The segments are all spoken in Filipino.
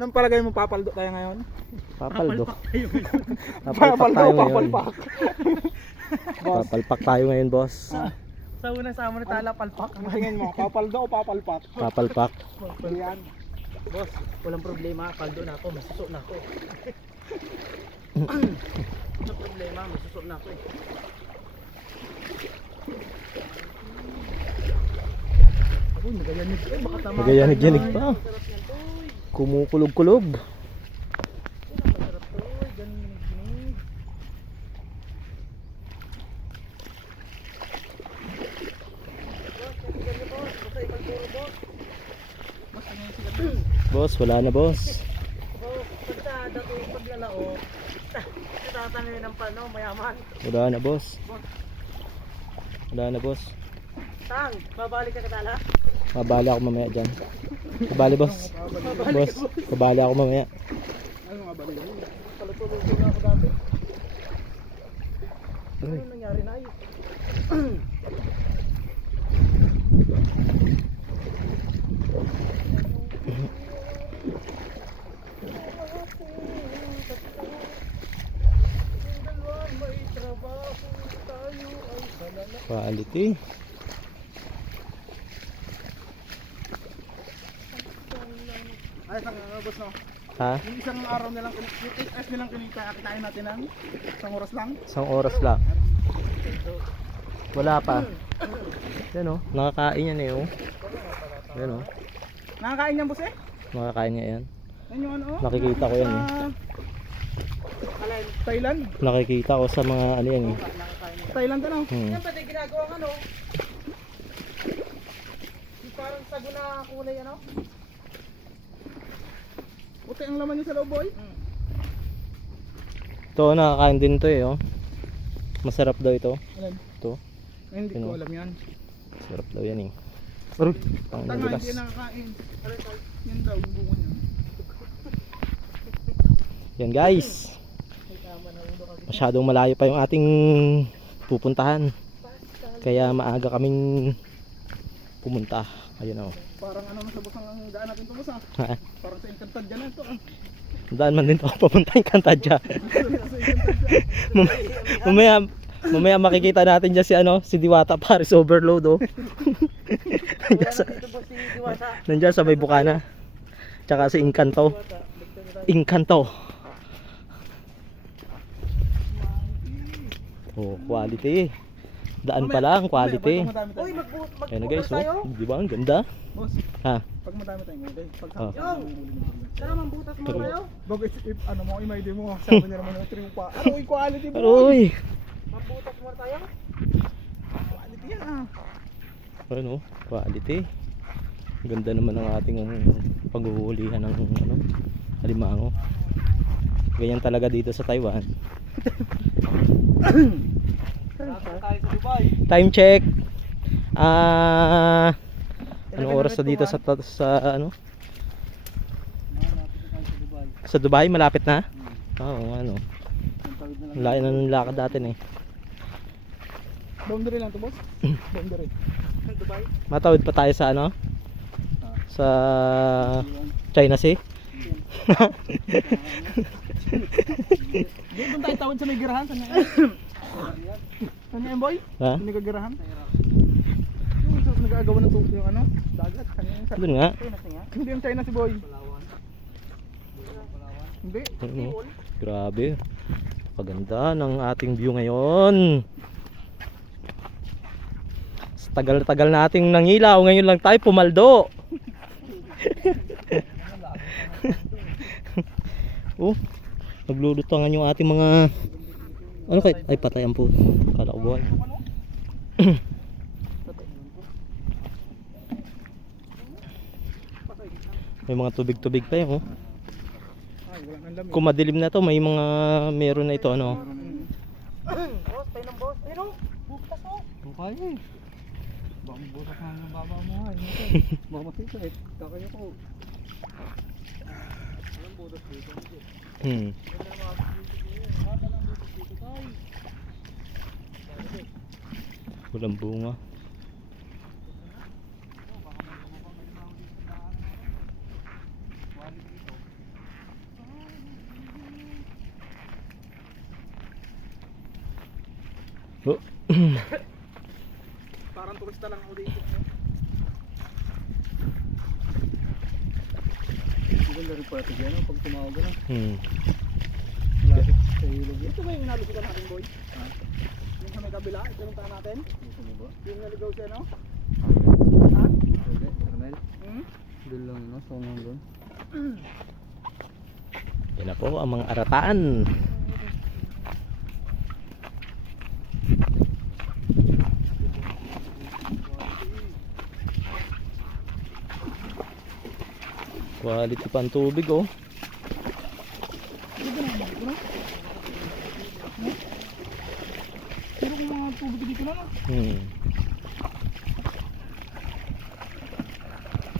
Anong palagay mo, papaldo tayo ngayon? Papaldo. Papaldo, tayo ngayon. papalpak. Papalpak tayo ngayon, boss. Sa unang sama na tala, palpak. Ano tingin mo, papaldo o papalpak? Papalpak. Yan. Boss, walang problema. Paldo na ako, masuso na ako. Walang problema, masuso na ako eh. Ako, nagayanig eh. Baka tama. Nagayanig-yanig pa. Kumukulog-kulog. Masarap to, ganig-ganig. Boss, wala na, boss. Pagka dati paglalao, natatanin ng pano, mayaman. Wala na, boss. Wala na, boss. Tang, babalik ka katala. Mabali ako mamaya dyan. Kabali, boss. Boss, kabali ako mamaya. Ano nga ba nila? Palutulog na ako dati. Ano nangyari na ayun? Quality. Ay, isang boss no? Ha? Yung isang araw nilang, yung 8 hours nilang kinita, kitain natin ng isang oras lang. Isang oras lang. Wala pa. Yan o. Nakakain yan eh o. Yan o. Nakakain niyan boss eh? Nakakain niya yan. Yan yung ano? Nakikita ko yan eh. Thailand? Nakikita ko sa mga ano yan eh. Thailand ano? Yan ba ginagawang ano? Yung parang sago na kulay ano? Puti ang laman niya sa loob boy. Ito nakakain din to eh oh. Masarap daw ito. Alam? Ito. Ay, hindi Ano? ko alam yan. Masarap daw yan eh. Aroy, pang Tanga, nagulas. hindi nakakain. Yan daw, yung bunga niya. Yan guys. Masyadong malayo pa yung ating pupuntahan. Kaya maaga kaming pumunta. Ayun oh. Parang ano sa busang ang daan natin ito boss ah. Ha? Parang sa Encantadja na ito ah. Daan man din to papunta yung Kantadja. Mamaya makikita natin dyan si ano, si Diwata Paris Overload oh. Nandiyan sa, Dito po si Diwata. nandiyan sa may bukana. Tsaka si Encanto. Encanto. Oh, quality. Daan pa lang, quality. Uy, Ayan na guys, magbukas tayo. oh. Di ba? Ang ganda. Boss, Ha? pag madami tayong huli, pag Oh. Yung, tara mambutas mo Pero- tayo. bago if ano mo, imay mo, sabi niya naman yung tripa. Ano yung quality mo? Aroy! Mambutas mo tayo. Quality yan ah. Ano? Quality. Ganda naman ang ating paghuhulihan ng ano, halimango. Ganyan talaga dito sa Taiwan. Tayo sa Dubai. Time check. Anong oras na dito sa ano? Sa Dubai malapit na? Oo, ano. Ang layo na ng lakad natin eh. Boundary lang to boss. Boundary. Dubai. Matawid pa tayo sa ano? Sa China Sea. Doon tayo tawad sa may girahan. Saan yan? Saan yan boy? Ha? Yung nagagirahan? Yung sa nagagawa ng tubig yung ano? Dagat. Saan yan? Doon nga. Hindi yung China si boy. Hindi. Ano? Grabe. Paganda ng ating view ngayon. Sa tagal-tagal nating nangilaw, ngayon lang tayo pumaldo. Oh, naglulutangan yung ating mga ano kay ay patayan po. Kala ko buhay. May mga tubig-tubig pa yun oh. Ay, wala nang lamig. Kung madilim na to, may mga meron na ito ano. Boss, tayo ng boss. Pero, bukas oh. Bukay eh. Baka butas na ng baba mo ay. Baka masita eh. Kakaya ko. Walang butas dito. Walang bunga. Oh. Parang turista lang ako dito. Maganda rin pala ito dyan, no? Pag tumawag ka na. Malapit sa ilog. Ito ba yung nalusugan natin, boy? Ha? Yung sa may kabila, ito yung tahan natin. Gusto mo ba? Yung naligaw siya, no? Ha? Pwede, Carmel. Hmm? Doon lang, no? So, hanggang doon. Yan na po ang mga arataan. Quality pa ang tubig oh. Pero kung mga tubig dito na, no?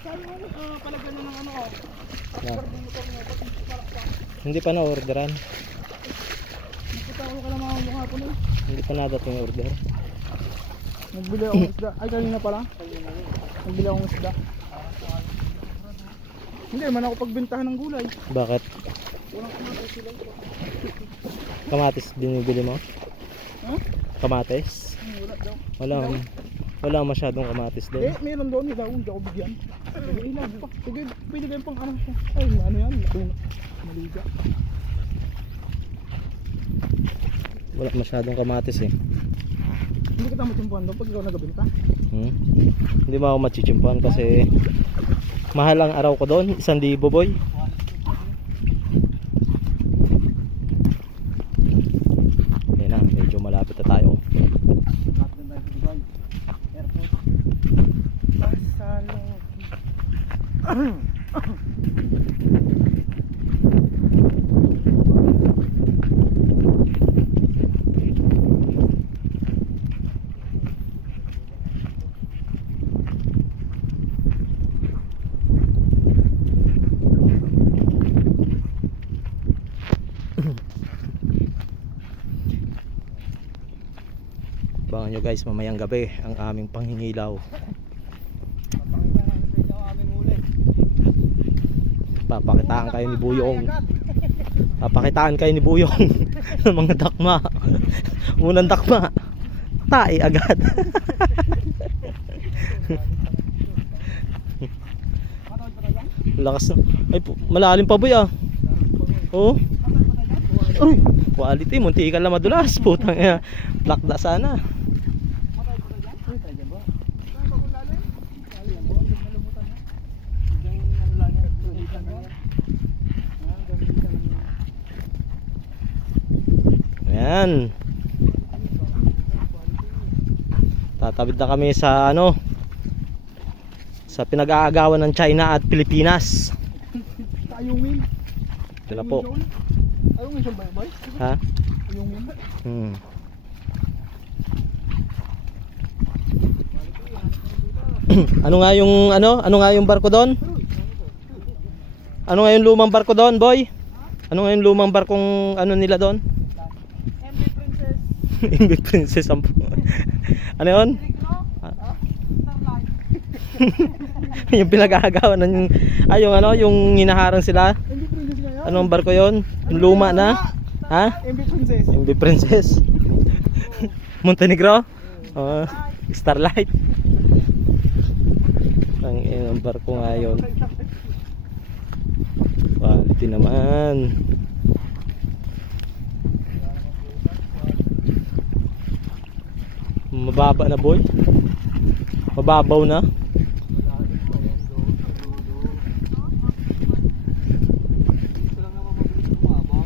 Saan mo, palagyan na ng ano, oh. Na. Yung motor mo, pati salaksak. Hindi pa na-orderan. Nakita ko ka lang mga mukha po, no? Hindi pa nadating order. Nagbili akong isda. Ay, kanina pala. Nagbili akong isda. Hindi man ako pagbentahan ng gulay. Bakit? Walang kumatay sila. Kamatis binibili mo? Ha? Kamatis? Wala daw. Wala masyadong kamatis doon. Meron doon. Hindi ako bigyan. Sige, ilag pa. Sige, pwede kayong pang ano. Ay, ano yan? Maliga. Wala masyadong kamatis eh. Hindi kita matimpuan doon pag ikaw nagabenta. Hindi mo ako machichimpuan kasi mahal ang araw ko doon, 1,000 boy. Ayan na, medyo malapit na tayo. Lapit na tayo sa Dubai. Airport. Pasalo. Abangan nyo guys mamayang gabi ang aming panghingilaw. Papakita namin sa inyo ang aming huli. Papakitaan kayo ni Buyong. Papakitaan kayo ni Buyong ng mga dakma. Unang dakma, tae agad. Lakas na. Ay, malalim pa boy ah. Oo. Oh. Quality, munti ka lang madulas. Putang ina. Lakda sana. Uy, tayo dyan ba? Ayan. Tatawid na kami sa ano, sa pinag-aagawan ng China at Pilipinas. Ayungin. Ito na po. Ayungin siya ba, boy? Ha? Ayungin. Ano nga yung ano nga yung barko doon? Ano nga yung lumang barko doon, boy? Ano nga yung lumang barkong ano nila doon? MB Princess. MB Princess ang ano yun? Starlight. Yung pinag-aagawan ng yung ano, yung hinaharang sila. MB Princess nga yan. Anong barko yon? Yung luma na? Ha? MB Princess. MB Princess. Montenegro? Oh, Starlight. Ang barko nga yun. Quality naman. Mababa na boy. Mababaw na. Gusto lang naman mabilis bumabaw.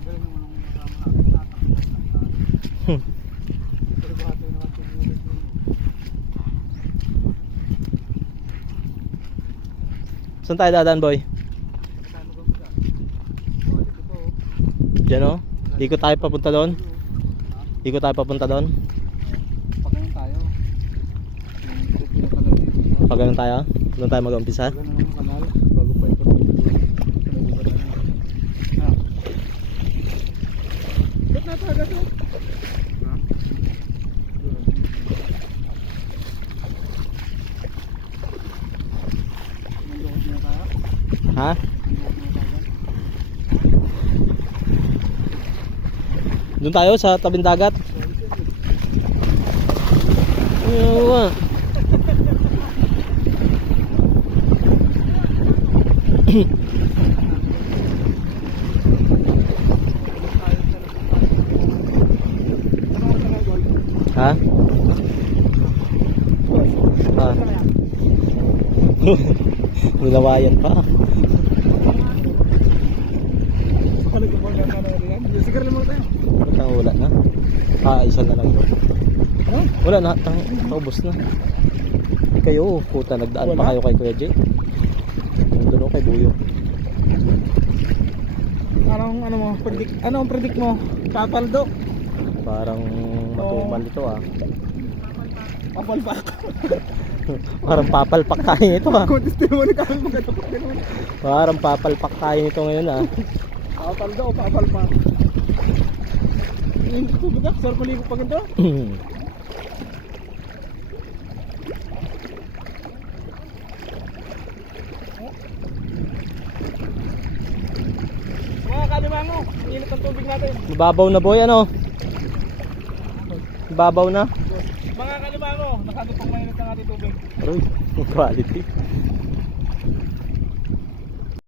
Galing naman ang kasama natin. Pero bahato naman tumulad yun. Saan tayo dadaan boy? Kasama ba mo dyan? Quality po. Diyan o. Ikot tayo papunta doon. Ikot tayo papunta doon. Pagkain tayo. Yung trip yung kanal dito. Pag ganun tayo, doon tayo mag-umpisa. Ganun ang kanal. Bago pa ikot dito. Kanal dito tayo. Ah. Ba't natagas mo? Ha? Nandukot na tayo. Ha? Doon tayo sa tabing dagat. Ewa. Ha? Ha? Nilawayan pa. Sigar lang muna tayo. Tang wala na. Isa na lang ito. Ano? Wala na, taubos na. Kayo, puta, nagdaan pa Wala? kayo kay Kuya Jay. Nandun ako kay Buyo. Anong predict mo? Papaldo? Parang matumal ito ah. Papalpak. Parang papalpak tayo nito ah. Kung testimony kami magkatapos ganun. Parang papalpak tayo nito ngayon ah. Papaldo o papalpak? Hindi ko ba? Sir, maligo pa ganito? Mga kalimango, ang init ng tubig natin. Mababaw na boy ano? Mababaw na? Mga kalimango, nakatupang mainit ng ating tubig. Aroy, quality.